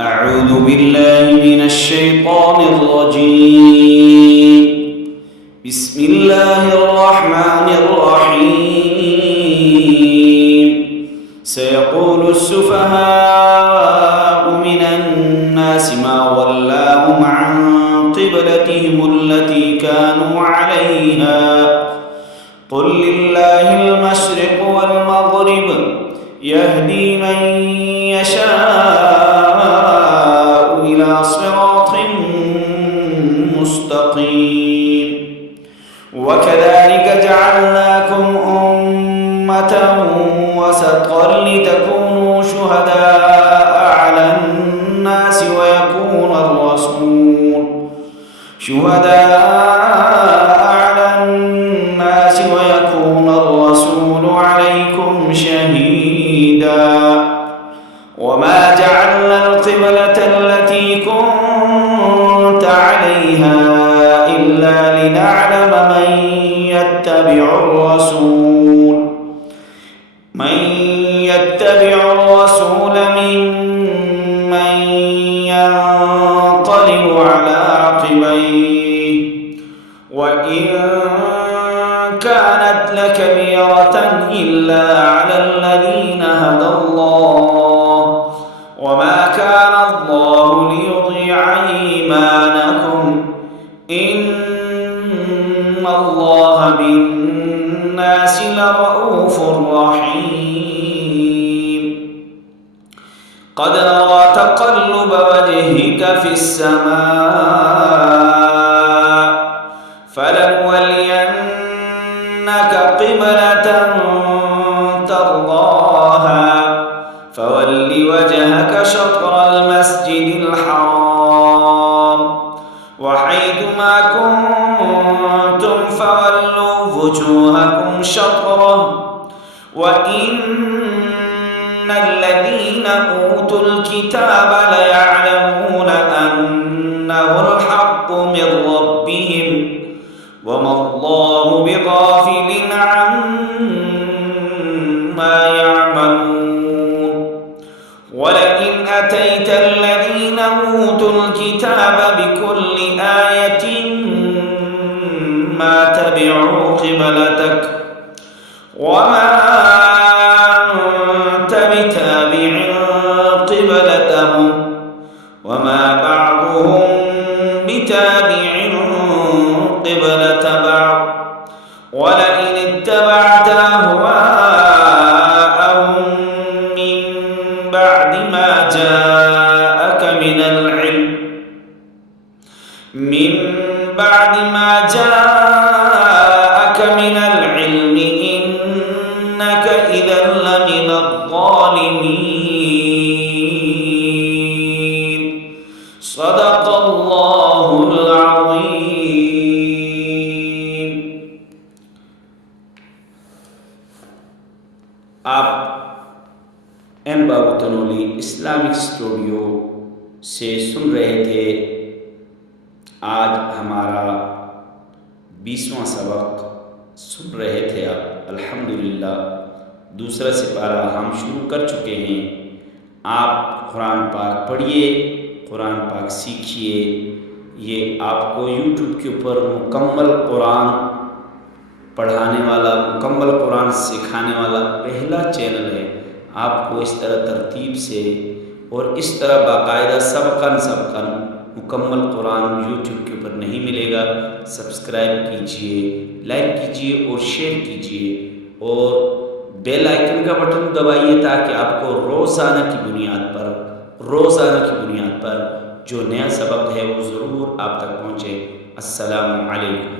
أعوذ بالله من الشيطان الرجيم. بسم الله الرحمن الرحيم. سيقول السفهاء من الناس ما ولاهم عن قبلتهم التي كانوا عليها قل لله المشرق والمغرب يهدي من يشاء إلى صراط مستقيم. وكذلك جعلناكم أمة وسطا لتكونوا شهداء على الناس ويكون الرسول عليكم شهيدا. وما جعلنا القبلة التي كنت عليها إلا لنعلم من يتبع الرسول ممن ينقلب على عقبيه وإن كانت لكبيرة إلا على الذين هدى الله وما كان الله ليضيع إيمانكم إن الله بالناس لرؤوف رحيم. قد نرى تقلب وجهك في السماء فلنولينك قبلة ترضاها فول وجهك شطر المسجد الحرام وحيث ما كنتم فولوا وجوهكم شطره وإن الذين أوتوا الكتاب ليعلمون أنه الحق من ربهم وما الله بغافل عما يعملون. ولئن أتيت الذين أوتوا الكتاب بكل آية ما تبعوا قبلتك وما أنت بتابع قبلتهم وما بعضهم بتابع قبلة بعض ولئن اتبعت أهواءهم من بعد ما جاءك من العلم إنك إذا لمن الظالمين. صدق الله العظيم. आप एम बाबू Tanoli Islamic studio से सुन रहे थे। आज हमारा 20वां सबक सुन रहे थे आप। अल्हम्दुलिल्लाह दूसरा सिपारा हम शुरू कर चुके हैं। आप कुरान पाक पढ़िए, कुरान पाक सीखिए। ये आपको यूट्यूब के ऊपर मुकम्मल कुरान पढ़ाने वाला, मुकम्मल कुरान सिखाने वाला पहला चैनल है। आपको इस तरह तरतीब से और इस तरह बाकायदा सबकन मुकम्मल कुरान यूट्यूब के ऊपर नहीं मिलेगा। सब्सक्राइब कीजिए, लाइक कीजिए और शेयर कीजिए और बेल आइकन का बटन दबाइए ताकि आपको रोज़ाना की बुनियाद पर जो नया सबक है वो ज़रूर आप तक पहुँचे। अस्सलामु अलैकुम।